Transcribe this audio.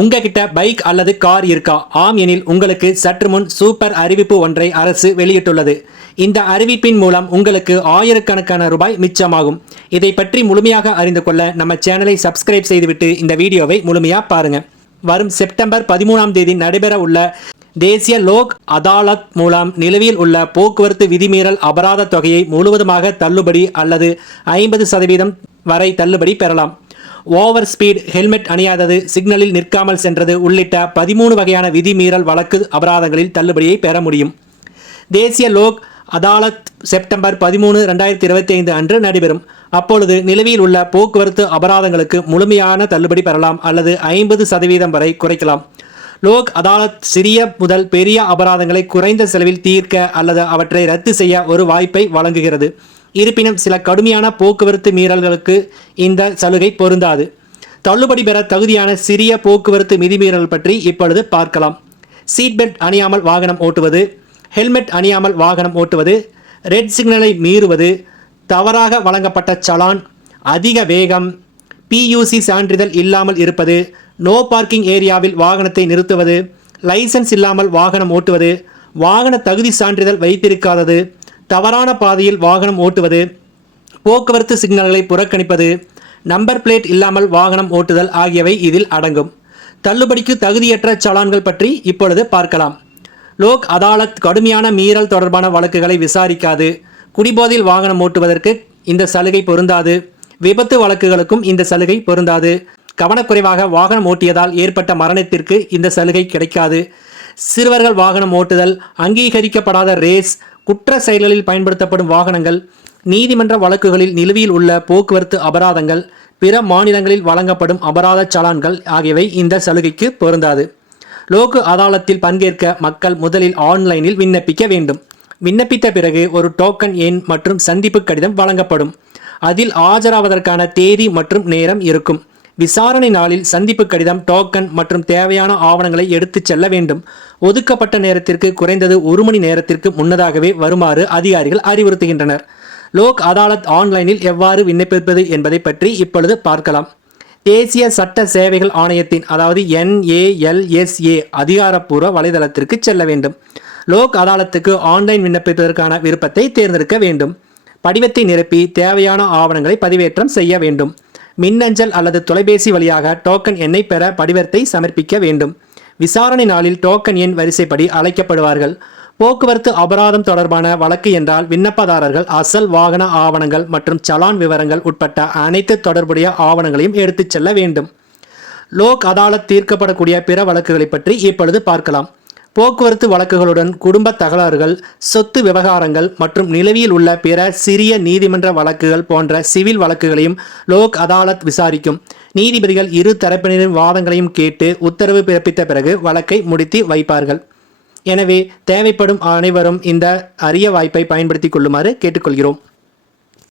உங்ககிட்ட பைக் அல்லது கார் இருக்கா? ஆம் எனில் உங்களுக்கு சற்று முன் சூப்பர் அறிவிப்பு ஒன்றை அரசு வெளியிட்டுள்ளது. இந்த அறிவிப்பின் மூலம் உங்களுக்கு ஆயிரக்கணக்கான ரூபாய் மிச்சமாகும். இதை பற்றி முழுமையாக அறிந்து கொள்ள நம்ம சேனலை சப்ஸ்கிரைப் செய்துவிட்டு இந்த வீடியோவை முழுமையா பாருங்க. வரும் செப்டம்பர் 13ஆம் தேதி நடைபெற உள்ள தேசிய லோக் அதாலத் மூலம் நிலுவையில் உள்ள போக்குவரத்து விதிமீறல் அபராத தொகையை முழுவதுமாக தள்ளுபடி அல்லது 50% வரை தள்ளுபடி பெறலாம். ஓவர் ஸ்பீட், ஹெல்மெட் அணியாதது, சிக்னலில் நிற்காமல் சென்றது உள்ளிட்ட 13 வகையான விதிமீறல் வழக்கு அபராதங்களில் தள்ளுபடியை பெற முடியும். தேசிய லோக் அதாலத் செப்டம்பர் 13, 2025 அன்று நடைபெறும். அப்பொழுது நிலுவையில் உள்ள போக்குவரத்து அபராதங்களுக்கு முழுமையான தள்ளுபடி பெறலாம் அல்லது 50% வரை குறைக்கலாம். லோக் அதாலத் சிறிய முதல் பெரிய அபராதங்களை குறைந்த செலவில் தீர்க்க அல்லது அவற்றை ரத்து செய்ய ஒரு வாய்ப்பை வழங்குகிறது. இருப்பினும் சில கடுமையான போக்குவரத்து மீறல்களுக்கு இந்த சலுகை பொருந்தாது. தள்ளுபடி பெற தகுதியான சிறிய போக்குவரத்து விதிமீறல் பற்றி இப்பொழுது பார்க்கலாம். சீட் பெல்ட் அணியாமல் வாகனம் ஓட்டுவது, ஹெல்மெட் அணியாமல் வாகனம் ஓட்டுவது, ரெட் சிக்னலை மீறுவது, தவறாக வழங்கப்பட்ட சலான், அதிக வேகம், PUC சான்றிதழ் இல்லாமல் இருப்பது, நோ பார்க்கிங் ஏரியாவில் வாகனத்தை நிறுத்துவது, லைசன்ஸ் இல்லாமல் வாகனம் ஓட்டுவது, வாகன தகுதி சான்றிதழ் வைத்திருக்காதது, தவறான பாதையில் வாகனம் ஓட்டுவது, போக்குவரத்து சிக்னல்களை புறக்கணிப்பது, நம்பர் பிளேட் இல்லாமல் வாகனம் ஓட்டுதல் ஆகியவை இதில் அடங்கும். தள்ளுபடிக்கு தகுதியற்ற சலான்கள் பற்றி இப்பொழுது பார்க்கலாம். லோக் அதாலத் கடுமையான மீறல் தொடர்பான வழக்குகளை விசாரிக்காது. குடிபோதையில் வாகனம் ஓட்டுவதற்கு இந்த சலுகை பொருந்தாது. விபத்து வழக்குகளுக்கும் இந்த சலுகை பொருந்தாது. கவனக்குறைவாக வாகனம் ஓட்டியதால் ஏற்பட்ட மரணத்திற்கு இந்த சலுகை கிடைக்காது. சிறுவர்கள் வாகனம் ஓட்டுதல், அங்கீகரிக்கப்படாத ரேஸ், குற்ற செயல்களில் பயன்படுத்தப்படும் வாகனங்கள், நீதிமன்ற வழக்குகளில் நிலுவையில் உள்ள போக்குவரத்து அபராதங்கள், பிற மாநிலங்களில் வழங்கப்படும் அபராத சலான்கள் ஆகியவை இந்த சலுகைக்கு பொருந்தாது. லோக் அதாலத்தில் பங்கேற்க மக்கள் முதலில் ஆன்லைனில் விண்ணப்பிக்க வேண்டும். விண்ணப்பித்த பிறகு ஒரு டோக்கன் எண் மற்றும் சந்திப்பு கடிதம் வழங்கப்படும். அதில் ஆஜராவதற்கான தேதி மற்றும் நேரம் இருக்கும். விசாரணை நாளில் சந்திப்பு கடிதம், டோக்கன் மற்றும் தேவையான ஆவணங்களை எடுத்துச் செல்ல வேண்டும். ஒதுக்கப்பட்ட நேரத்திற்கு குறைந்தது 1 மணி நேரத்திற்கு முன்னதாகவே வருமாறு அதிகாரிகள் அறிவுறுத்துகின்றனர். லோக் அதாலத் ஆன்லைனில் எவ்வாறு விண்ணப்பிப்பது என்பதை பற்றி இப்பொழுது பார்க்கலாம். தேசிய சட்ட சேவைகள் ஆணையத்தின் அதாவது NALSA அதிகாரப்பூர்வ வலைதளத்திற்கு செல்ல வேண்டும். லோக் அதாலத்துக்கு ஆன்லைன் விண்ணப்பிப்பதற்கான விருப்பத்தை தேர்ந்தெடுக்க வேண்டும். படிவத்தை நிரப்பி தேவையான ஆவணங்களை பதிவேற்றம் செய்ய வேண்டும். மின்னஞ்சல் அல்லது தொலைபேசி வழியாக டோக்கன் எண்ணை பெற படிவத்தை சமர்ப்பிக்க வேண்டும். விசாரணை நாளில் டோக்கன் எண் வரிசைப்படி அழைக்கப்படுவார்கள். போக்குவரத்து அபராதம் தொடர்பான வழக்கு என்றால் விண்ணப்பதாரர்கள் அசல் வாகன ஆவணங்கள் மற்றும் சலான் விவரங்கள் உட்பட்ட அனைத்து தொடர்புடைய ஆவணங்களையும் எடுத்துச் செல்ல வேண்டும். லோக் அதாலத் தீர்க்கப்படக்கூடிய பிற வழக்குகளை பற்றி இப்பொழுது பார்க்கலாம். போக்குவரத்து வழக்குகளுடன் குடும்ப தகராறுகள், சொத்து விவகாரங்கள் மற்றும் நிலுவையில் உள்ள பிற சிறிய நீதிமன்ற வழக்குகள் போன்ற சிவில் வழக்குகளையும் லோக் அதாலத் விசாரிக்கும். நீதிபதிகள் இரு தரப்பினரின் வாதங்களையும் கேட்டு உத்தரவு பிறப்பித்த பிறகு வழக்கை முடித்து வைப்பார்கள். எனவே தேவைப்படும் அனைவரும் இந்த அரிய வாய்ப்பை பயன்படுத்திக் கொள்ளுமாறு கேட்டுக்கொள்கிறோம்.